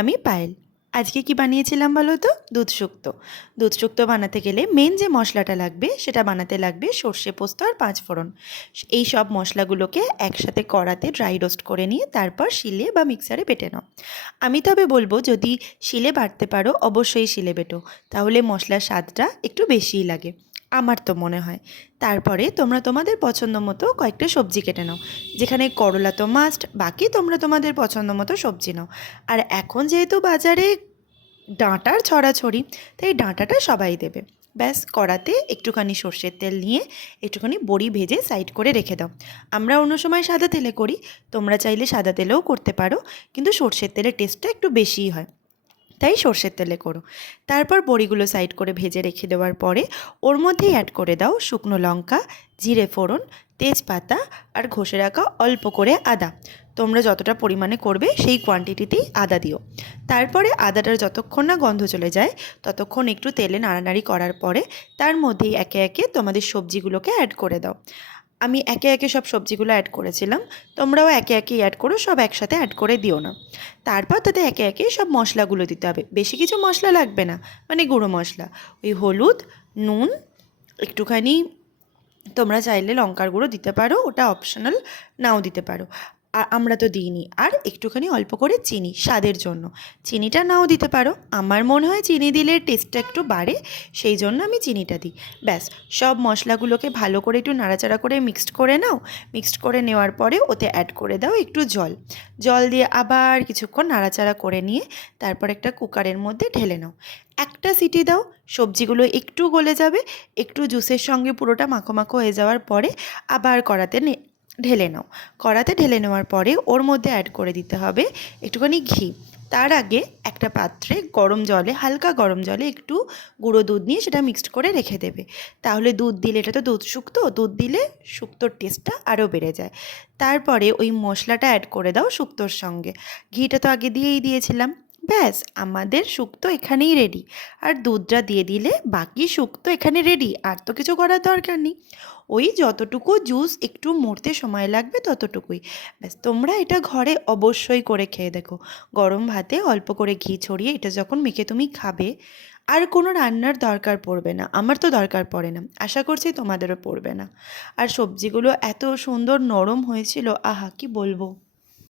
আমি পায়েল। আজকে কি বানিয়েছিলাম বলো তো? দুধ শুক্তো। দুধ শুক্তো বানাতে গেলে মেন যে মশলাটা লাগবে সেটা বানাতে লাগবে সর্ষে পোস্ত আর পাঁচফোড়ন। এই সব মশলাগুলোকে একসাথে কড়াতে ড্রাই রোস্ট করে নিয়ে তারপর শিলে বা মিক্সারে বেটে নাও। আমি তবে বলবো, যদি শিলে বাটতে পারো অবশ্যই শিলে বেটো, তাহলে মশলার স্বাদটা একটু বেশিই লাগে, আমার তো মনে হয়। তারপরে তোমরা তোমাদের পছন্দ মতো কয়েকটা সবজি কেটে নাও। যেখানে করলা তো মাস্ট, বাকি তোমরা তোমাদের পছন্দ মতো সবজি নাও। আর এখন যেহেতু বাজারে ডাঁটার ছড়াছড়ি, তাই ডাঁটাটা সবাই দেবে। ব্যাস, কড়াতে একটুখানি সর্ষের তেল নিয়ে একটুখানি বড়ি ভেজে সাইড করে রেখে দাও। আমরা অন্য সময় সাদা তেলে করি, তোমরা চাইলে সাদা তেলেও করতে পারো, কিন্তু সর্ষের তেলের টেস্টটা একটু বেশিই হয়, তাই সর্ষের তেলে করো। তারপর বড়িগুলো সাইড করে ভেজে রেখে দেওয়ার পরে ওর মধ্যেই অ্যাড করে দাও শুকনো লঙ্কা, জিরে ফোড়ন, তেজপাতা আর ঘষে রাখা অল্প করে আদা। তোমরা যতটা পরিমাণে করবে সেই কোয়ান্টিটিতেই আদা দিও। তারপরে আদাটার যতক্ষণ না গন্ধ চলে যায় ততক্ষণ একটু তেলে নাড়ানাড়ি করার পরে তার মধ্যেই একে একে তোমাদের সবজিগুলোকে অ্যাড করে দাও। আমি একে একে সব সবজিগুলো অ্যাড করেছিলাম, তোমরাও একে একে অ্যাড করো, সব একসাথে অ্যাড করে দিও না। তারপর তাতে একে একে সব মশলাগুলো দিতে হবে, বেশি কিছু মশলা লাগবে না, মানে গুঁড়ো মশলা, ওই হলুদ, নুন, একটুখানি তোমরা চাইলে লঙ্কার গুঁড়ো দিতে পারো, ওটা অপশনাল, নাও দিতে পারো। আর আমরা তো দিইনি। আর একটুখানি অল্প করে চিনি স্বাদের জন্য, চিনিটা নাও দিতে পারো, আমার মনে হয় চিনি দিলে টেস্টটা একটু বাড়ে, সেই জন্য আমি চিনিটা দিই। ব্যাস, সব মশলাগুলোকে ভালো করে একটু নাড়াচাড়া করে মিক্সড করে নাও। মিক্সড করে নেওয়ার পরে ওতে অ্যাড করে দাও একটু জল। জল দিয়ে আবার কিছুক্ষণ নাড়াচাড়া করে নিয়ে তারপর একটা কুকারের মধ্যে ঢেলে নাও। একটা সিটি দাও, সবজিগুলো একটু গলে যাবে, একটু জুসের সঙ্গে পুরোটা মাখো মাখো হয়ে যাওয়ার পরে আবার কড়াতে ঢেলে নাও। কড়াতে ঢেলে নেওয়ার পরে ওর মধ্যে অ্যাড করে দিতে হবে একটুখানি ঘি। তার আগে একটা পাত্রে গরম জলে, হালকা গরম জলে একটু গুঁড়ো দুধ নিয়ে সেটা মিক্সড করে রেখে দেবে। তাহলে দুধ দিলে, এটা তো দুধ শুক্তো, দুধ দিলে শুক্তোর টেস্টটা আরও বেড়ে যায়। তারপরে ওই মশলাটা অ্যাড করে দাও শুক্তোর সঙ্গে। ঘিটা তো আগে দিয়েই দিয়েছিলাম। ব্যাস, আমাদের শুক্তো এখানেই রেডি। আর দুধটা দিয়ে দিলে বাকি শুক্তো এখানে রেডি, আর তো কিছু করার দরকার নেই। ওই যতটুকু জুস একটু মরতে সময় লাগবে ততটুকুই। ব্যাস, তোমরা এটা ঘরে অবশ্যই করে খেয়ে দেখো। গরম ভাতে অল্প করে ঘি ছড়িয়ে এটা যখন মেখে তুমি খাবে, আর কোনো রান্নার দরকার পড়বে না, আমার তো দরকার পড়ে না, আশা করছি তোমাদেরও পড়বে না। আর সবজিগুলো এত সুন্দর নরম হয়েছিল, আহা কি বলবো।